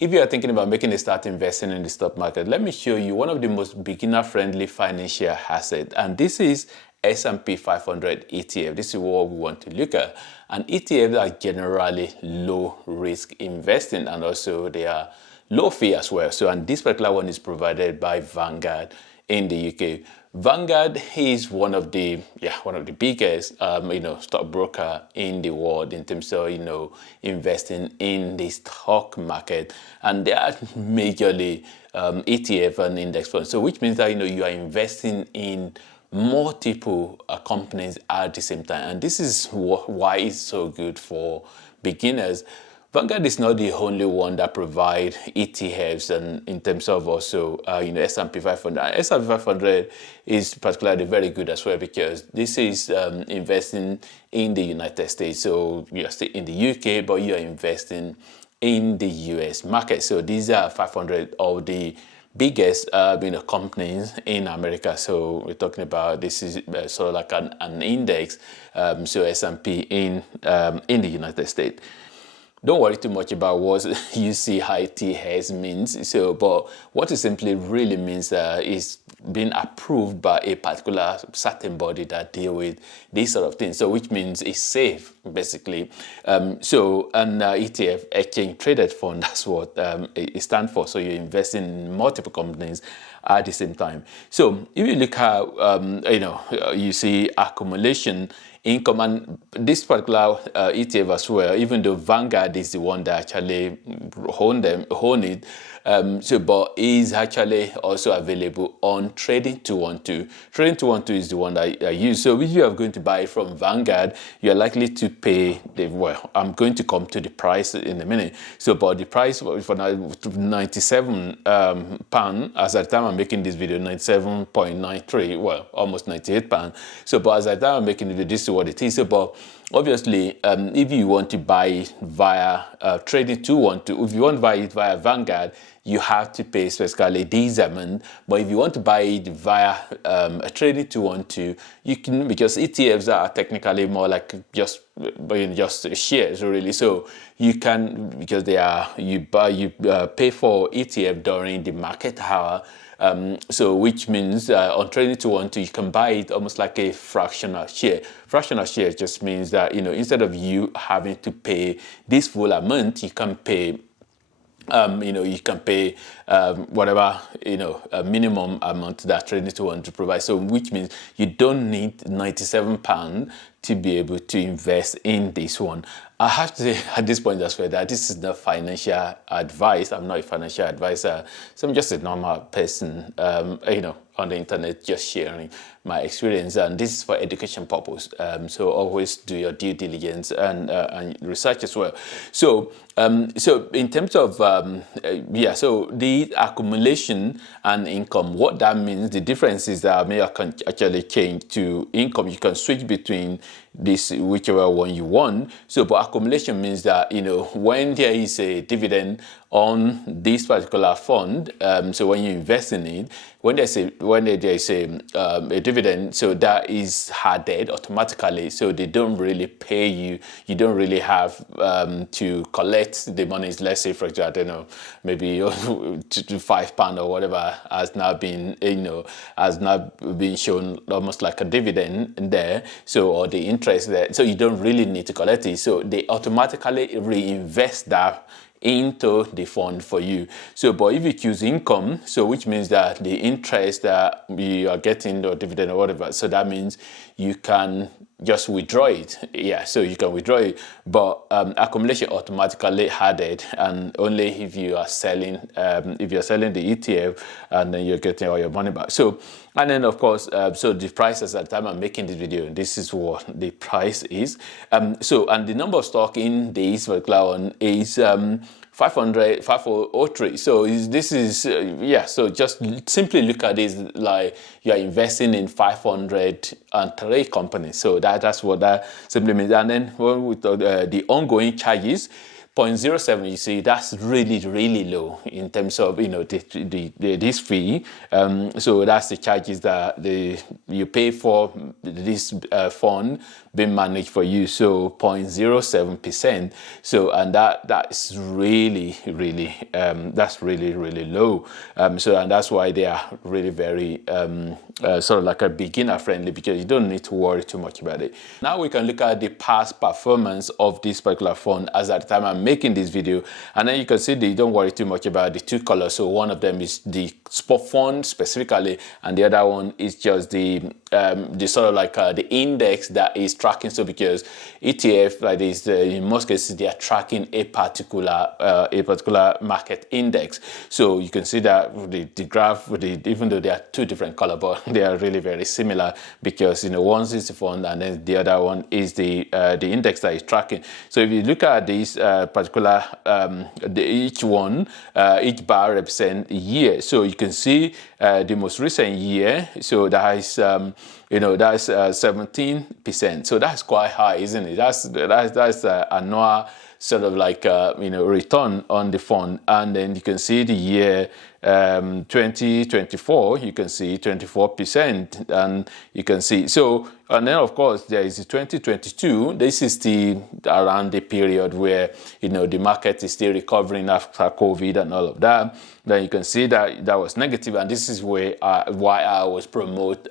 If you are thinking about making a start investing in the stock market, let me show you one of the most beginner-friendly financial assets, and this is S&P 500 ETF. This is what we want to look at. And ETFs are generally low-risk investing, and also they are low fee as well. So, and this particular one is provided by Vanguard in the UK. Vanguard is one of the biggest stockbroker in the world in terms of investing in the stock market, and they are majorly ETF and index funds. So which means that you are investing in multiple companies at the same time, and this is why it's so good for beginners. Vanguard is not the only one that provide ETFs, and in terms of also S&P 500. S&P 500 is particularly very good as well, because this is investing in the United States. So you are still in the UK, but you are investing in the US market. So these are 500 of the biggest companies in America. So we're talking about, this is sort of like an index. So S&P in the United States. Don't worry too much about what UCITS means. So, but what it simply really means is being approved by a particular certain body that deal with these sort of things. So, which means it's safe, basically. So, an ETF, exchange traded fund, that's what it stands for. So, you invest in multiple companies at the same time. So, if you look at you see accumulation income, and this particular ETF as well, even though Vanguard is the one that actually own it, but is actually also available on Trading 212. Trading 212 is the one that I use. So if you are going to buy from Vanguard, you are likely to pay I'm going to come to the price in a minute. So, but the price for £97 as at the time I'm making this video, 97.93, well, almost £98. So, but as at the time I'm making the video, this is what it is. So, but obviously, if you want to buy it via Trading 212, if you want to buy it via Vanguard, you have to pay specifically this amount. But if you want to buy it via a Trading 212, you can, because ETFs are technically more like just shares, really. So you can, because they are, you pay for ETF during the market hour. So which means on Trading 212 you can buy it almost like a fractional share. Fractional share just means that instead of you having to pay this full amount, you can pay whatever a minimum amount that Trading 212 provide. So which means you don't need £97 to be able to invest in this one. I have to say at this point as well that this is not financial advice. I'm not a financial advisor, so I'm just a normal person, on the internet, just sharing my experience, and this is for education purpose. So always do your due diligence and research as well. So so in terms of so the accumulation and income, what that means, the difference is that maybe I can actually change to income. You can switch between this, whichever one you want. So, but accumulation means that when there is a dividend on this particular fund, so when you invest in it, when there is a dividend, so that is added automatically. So they don't really pay you. You don't really have to collect the money. Let's say, for example, I don't know, maybe £5 or whatever has now been shown almost like a dividend there. So, or the interest there. So you don't really need to collect it. So they automatically reinvest that into the fund for you. So, but if you choose income, so which means that the interest that you are getting, or dividend or whatever, so that means you can just withdraw it. Yeah, so you can withdraw it, but accumulation automatically added, and only if you are selling, the ETF, and then you're getting all your money back. So, and then of course, so the prices at the time I'm making this video, this is what the price is. So, and the number of stock in this particular one is 503. So this is so just simply look at this like you are investing in 503 companies. So that's what that simply means. And then when we talk the ongoing charges, 0.07, you see, that's really low in terms of, you know, this fee. So that's the charges that you pay for this fund being managed for you. So 0.07%. So, and that's really that's really low. So, and that's why they are really very sort of like a beginner friendly, because you don't need to worry too much about it. Now we can look at the past performance of this particular fund as at the time I'm making this video, and then you can see that you don't worry too much about the two colors. So one of them is the spot fund specifically, and the other one is just the sort of like the index that is tracking. So because ETF like this, in most cases they are tracking a particular market index. So you can see that the graph, even though they are two different colors, but they are really very similar, because, you know, one is the fund and then the other one is the index that is tracking. So if you look at this particular each each bar represents a year. So you can see the most recent year, so that is you know, that's 17%. So that's quite high, isn't it? That's annual sort of like you know, return on the fund. And then you can see the year 2024, you can see 24%, and you can see, so, and then of course there is 2022. This is around the period where, you know, the market is still recovering after COVID and all of that. Then you can see that was negative, and this is where why I always promote,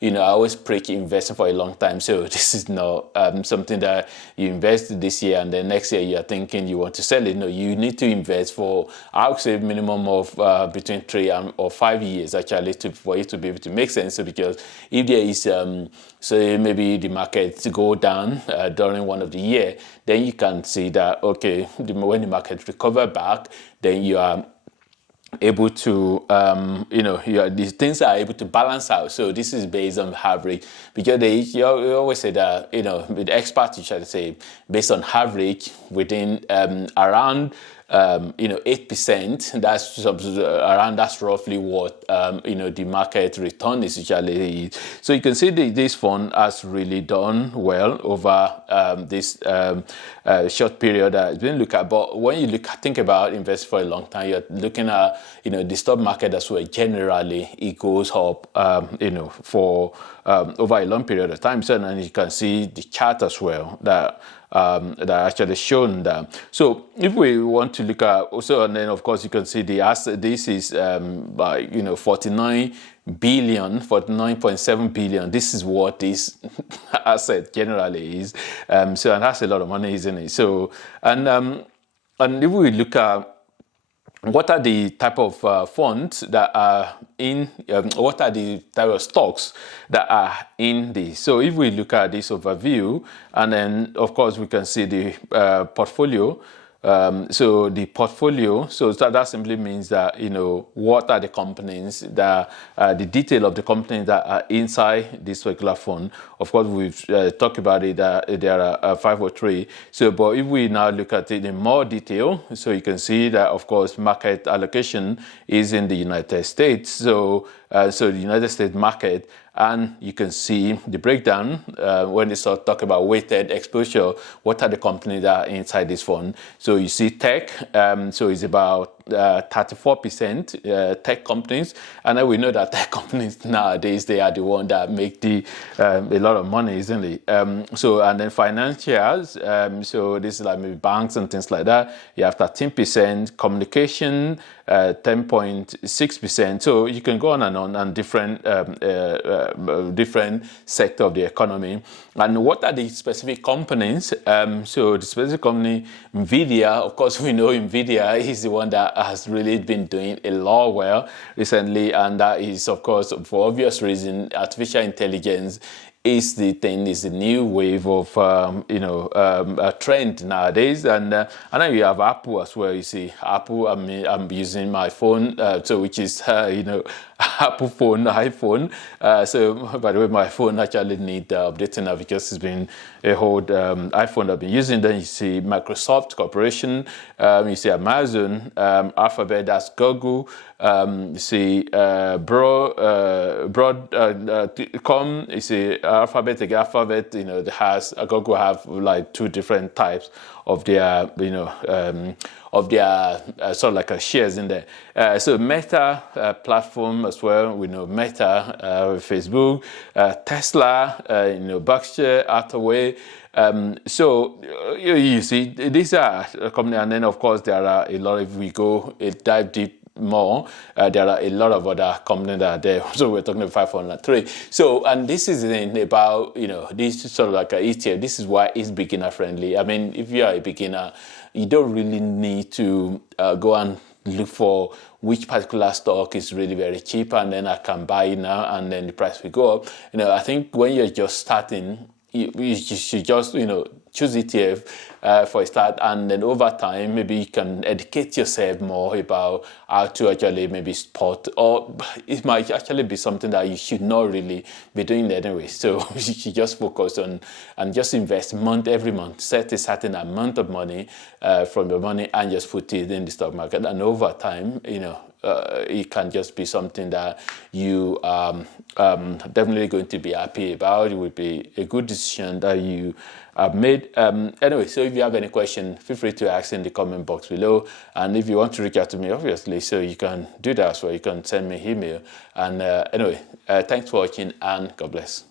you know, I always preach investing for a long time. So this is not something that you invest this year and then next year you're thinking you want to sell it. No, you need to invest for, I would say, minimum of between 3 or 5 years actually for it to be able to make sense. So because if there is so maybe the market go down during one of the year, then you can see that, okay, when the market recover back, then you are able to, you know, these things are able to balance out. So this is based on average, because you always say that, you know, with experts, you should say based on average within around you know, 8%. That's around, that's roughly what you know, the market return is usually. So you can see this fund has really done well over this short period that has been looked at. But when you think about investing for a long time, you're looking at, you know, the stock market as well. Generally, it goes up, you know, for over a long period of time. So, and you can see the chart as well that actually shown that. So if we want to look at also, and then of course you can see the asset, this is by, you know, 49.7 billion. This is what this asset generally is. So, and that's a lot of money, isn't it? So, and if we look at what are the type of funds that are in, what are the type of stocks that are in this? So if we look at this overview, and then of course we can see the portfolio. So the portfolio, so that simply means that, you know, what are the companies that, the detail of the companies that are inside this particular fund. Of course, we've talked about it, there are 5 or 3. So, but if we now look at it in more detail, so you can see that, of course, market allocation is in the United States. So, so the United States market, and you can see the breakdown when they start talking about weighted exposure. What are the companies that are inside this fund? So you see tech, so it's about 34% tech companies, and then we know that tech companies nowadays, they are the one that make a lot of money, isn't it? So, and then financials, so this is like maybe banks and things like that. You have 13%, communication 10.6%. So you can go on and different different sector of the economy. And what are the specific companies? So the specific company, Nvidia, of course, we know Nvidia is the one that has really been doing a lot well recently, and that is, of course, for obvious reason, artificial intelligence is the new wave of a trend nowadays. And then you have Apple as well. You see Apple, I'm using my phone, so which is Apple phone, iPhone. So by the way, my phone actually need updating now because it's been a whole iPhone I've been using. Then you see Microsoft Corporation, you see Amazon, Alphabet, that's Google. You see Broadcom, you see Alphabet, Google have like 2 different types of their sort of like shares in there. So Meta platform as well. We know Meta, Facebook, Tesla, Berkshire Hathaway. So you see, these are companies, and then of course there are a lot. If we go dive deep more, there are a lot of other companies that are there. So we're talking about 503. So, and this is about, this is sort of like an ETF. This is why it's beginner friendly. I mean, if you are a beginner, you don't really need to go and look for which particular stock is really very cheap and then I can buy it now and then the price will go up. I think when you're just starting, you should just, choose ETF for a start, and then over time, maybe you can educate yourself more about how to actually maybe spot, or it might actually be something that you should not really be doing anyway. So you should just focus on and just invest every month, set a certain amount of money from your money and just put it in the stock market. And over time, it can just be something that you definitely going to be happy about. It would be a good decision that you have made. Anyway, so if you have any question, feel free to ask in the comment box below. And if you want to reach out to me, obviously, so you can do that as well. You can send me an email. And anyway, thanks for watching and God bless.